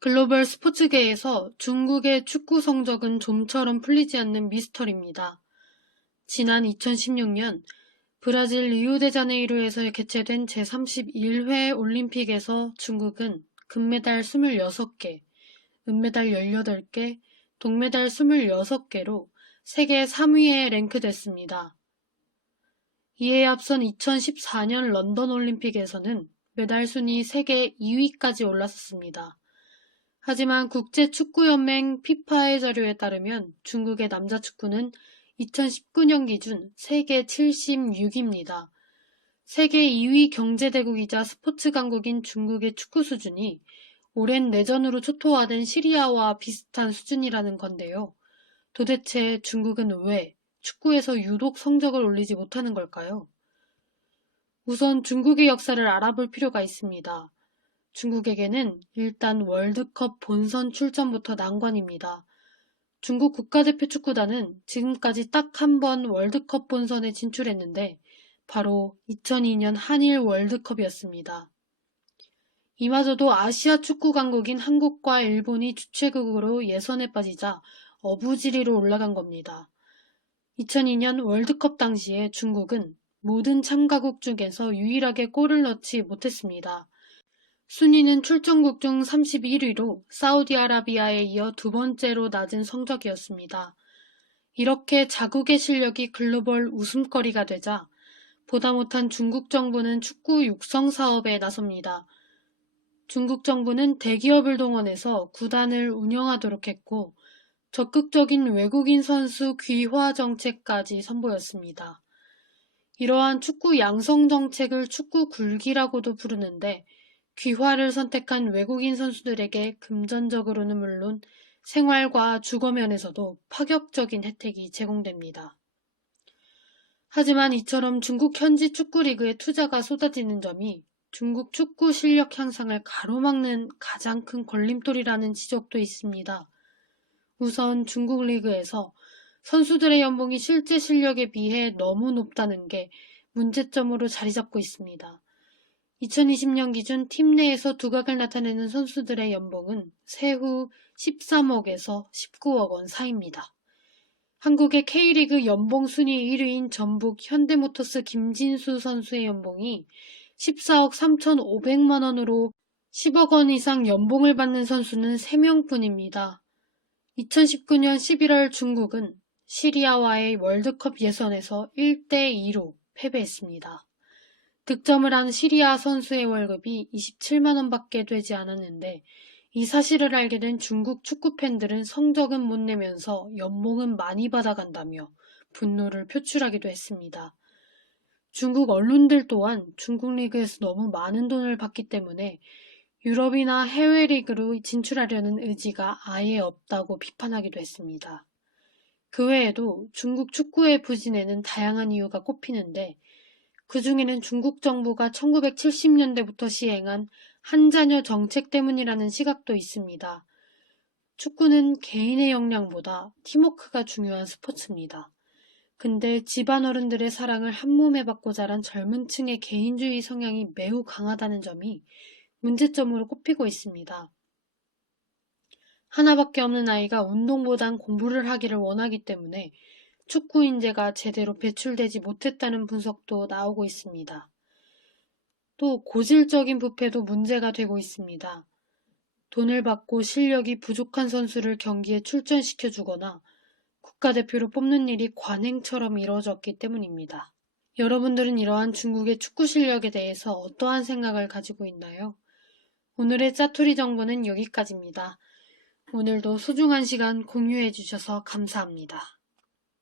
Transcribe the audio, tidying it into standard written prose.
글로벌 스포츠계에서 중국의 축구 성적은 좀처럼 풀리지 않는 미스터리입니다. 지난 2016년 브라질 리우데자네이루에서 개최된 제31회 올림픽에서 중국은 금메달 26개, 은메달 18개, 동메달 26개로 세계 3위에 랭크됐습니다. 이에 앞선 2014년 런던 올림픽에서는 메달 순위 세계 2위까지 올랐었습니다. 하지만 국제축구연맹 피파의 자료에 따르면 중국의 남자 축구는 2019년 기준 세계 76위입니다. 세계 2위 경제대국이자 스포츠 강국인 중국의 축구 수준이 오랜 내전으로 초토화된 시리아와 비슷한 수준이라는 건데요. 도대체 중국은 왜 축구에서 유독 성적을 올리지 못하는 걸까요? 우선 중국의 역사를 알아볼 필요가 있습니다. 중국에게는 일단 월드컵 본선 출전부터 난관입니다. 중국 국가대표 축구단은 지금까지 딱 한 번 월드컵 본선에 진출했는데 바로 2002년 한일 월드컵이었습니다. 이마저도 아시아 축구 강국인 한국과 일본이 주최국으로 예선에 빠지자 어부지리로 올라간 겁니다. 2002년 월드컵 당시에 중국은 모든 참가국 중에서 유일하게 골을 넣지 못했습니다. 순위는 출전국 중 31위로 사우디아라비아에 이어 두 번째로 낮은 성적이었습니다. 이렇게 자국의 실력이 글로벌 웃음거리가 되자 보다 못한 중국 정부는 축구 육성 사업에 나섭니다. 중국 정부는 대기업을 동원해서 구단을 운영하도록 했고 적극적인 외국인 선수 귀화 정책까지 선보였습니다. 이러한 축구 양성 정책을 축구 굴기라고도 부르는데 귀화를 선택한 외국인 선수들에게 금전적으로는 물론 생활과 주거 면에서도 파격적인 혜택이 제공됩니다. 하지만 이처럼 중국 현지 축구리그에 투자가 쏟아지는 점이 중국 축구 실력 향상을 가로막는 가장 큰 걸림돌이라는 지적도 있습니다. 우선 중국 리그에서 선수들의 연봉이 실제 실력에 비해 너무 높다는 게 문제점으로 자리 잡고 있습니다. 2020년 기준 팀 내에서 두각을 나타내는 선수들의 연봉은 세후 13억에서 19억 원 사이입니다. 한국의 K리그 연봉 순위 1위인 전북 현대모터스 김진수 선수의 연봉이 14억 3,500만 원으로 10억 원 이상 연봉을 받는 선수는 3명뿐입니다. 2019년 11월 중국은 시리아와의 월드컵 예선에서 1대2로 패배했습니다. 득점을 한 시리아 선수의 월급이 27만 원밖에 되지 않았는데 이 사실을 알게 된 중국 축구 팬들은 성적은 못 내면서 연봉은 많이 받아간다며 분노를 표출하기도 했습니다. 중국 언론들 또한 중국 리그에서 너무 많은 돈을 받기 때문에 유럽이나 해외 리그로 진출하려는 의지가 아예 없다고 비판하기도 했습니다. 그 외에도 중국 축구의 부진에는 다양한 이유가 꼽히는데 그 중에는 중국 정부가 1970년대부터 시행한 한자녀 정책 때문이라는 시각도 있습니다. 축구는 개인의 역량보다 팀워크가 중요한 스포츠입니다. 근데 집안 어른들의 사랑을 한몸에 받고 자란 젊은 층의 개인주의 성향이 매우 강하다는 점이 문제점으로 꼽히고 있습니다. 하나밖에 없는 아이가 운동보단 공부를 하기를 원하기 때문에 축구 인재가 제대로 배출되지 못했다는 분석도 나오고 있습니다. 또 고질적인 부패도 문제가 되고 있습니다. 돈을 받고 실력이 부족한 선수를 경기에 출전시켜주거나 국가대표로 뽑는 일이 관행처럼 이루어졌기 때문입니다. 여러분들은 이러한 중국의 축구 실력에 대해서 어떠한 생각을 가지고 있나요? 오늘의 짜투리 정보는 여기까지입니다. 오늘도 소중한 시간 공유해 주셔서 감사합니다.